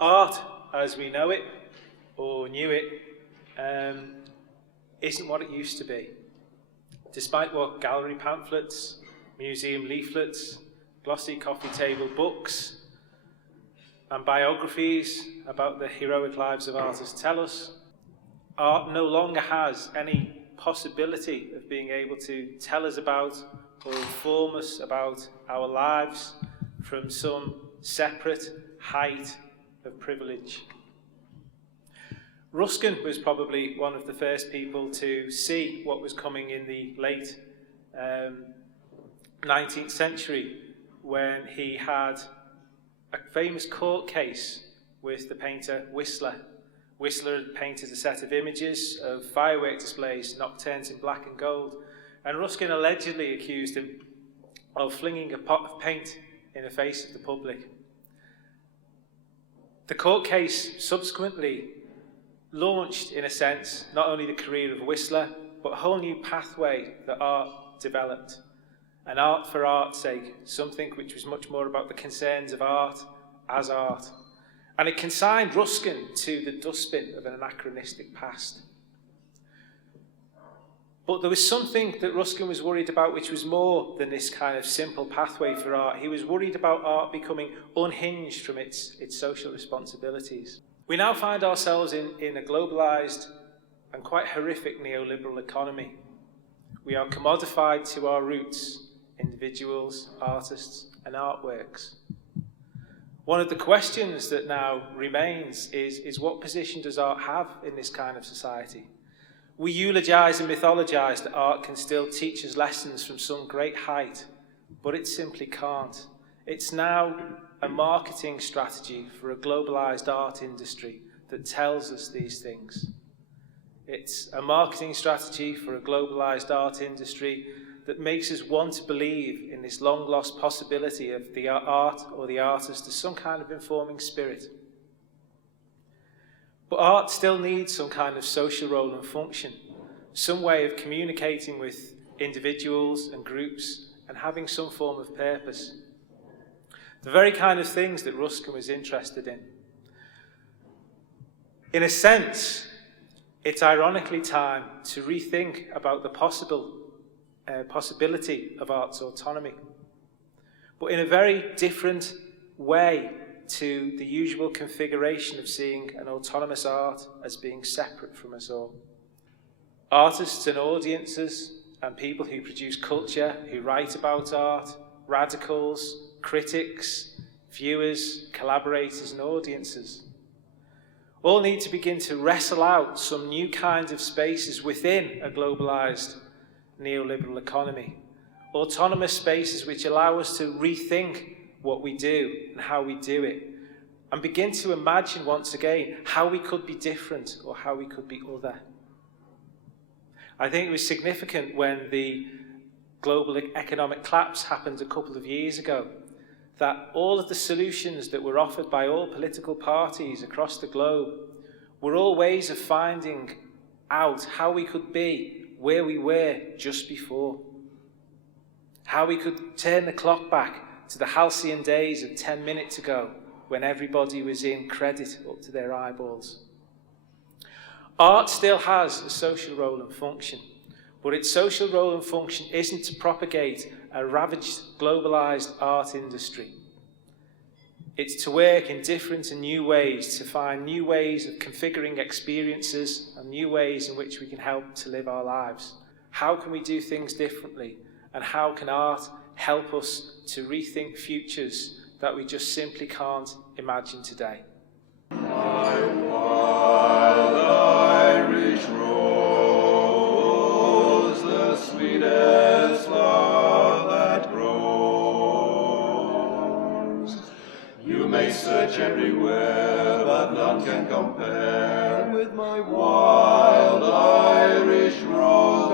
Art, as we know it, or knew it, isn't what it used to be. Despite what gallery pamphlets, museum leaflets, glossy coffee table books, and biographies about the heroic lives of artists tell us, art no longer has any possibility of being able to tell us about or inform us about our lives from some separate height of privilege. Ruskin was probably one of the first people to see what was coming in the late 19th century, when he had a famous court case with the painter Whistler. Whistler had painted a set of images of firework displays, nocturnes in black and gold, and Ruskin allegedly accused him of flinging a pot of paint in the face of the public. The court case subsequently launched, in a sense, not only the career of Whistler, but a whole new pathway that art developed. And art for art's sake, something which was much more about the concerns of art as art. And it consigned Ruskin to the dustbin of an anachronistic past. But there was something that Ruskin was worried about which was more than this kind of simple pathway for art. He was worried about art becoming unhinged from its social responsibilities. We now find ourselves in a globalized and quite horrific neoliberal economy. We are commodified to our roots, individuals, artists, and artworks. One of the questions that now remains is what position does art have in this kind of society? We eulogize and mythologize that art can still teach us lessons from some great height, but it simply can't. It's now a marketing strategy for a globalized art industry that tells us these things. It's a marketing strategy for a globalized art industry that makes us want to believe in this long-lost possibility of the art or the artist as some kind of informing spirit. But art still needs some kind of social role and function, some way of communicating with individuals and groups and having some form of purpose. The very kind of things that Ruskin was interested in. In a sense, it's ironically time to rethink about the possibility of art's autonomy, but in a very different way to the usual configuration of seeing an autonomous art as being separate from us all. Artists and audiences and people who produce culture, who write about art, radicals, critics, viewers, collaborators and audiences, all need to begin to wrestle out some new kinds of spaces within a globalized neoliberal economy. Autonomous spaces which allow us to rethink what we do and how we do it, and begin to imagine once again how we could be different or how we could be other. I think it was significant when the global economic collapse happened a couple of years ago, that all of the solutions that were offered by all political parties across the globe were all ways of finding out how we could be where we were just before. How we could turn the clock back to the halcyon days of 10 minutes ago when everybody was in credit up to their eyeballs. Art still has a social role and function, but its social role and function isn't to propagate a ravaged, globalized art industry. It's to work in different and new ways, to find new ways of configuring experiences and new ways in which we can help to live our lives. How can we do things differently? And how can art help us to rethink futures that we just simply can't imagine today? My wild Irish rose, the sweetest flower that grows. You may search everywhere, but none can compare with my wild Irish rose,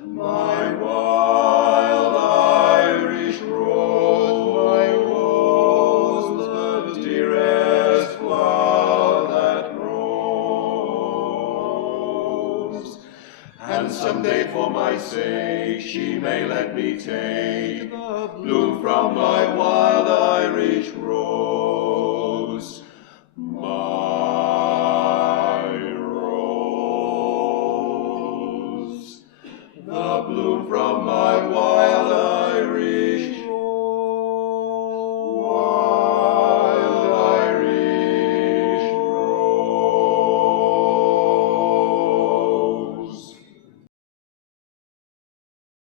my wild Irish rose, the dearest flower that grows. And someday for my sake she may let me take the bloom from my wild Irish rose.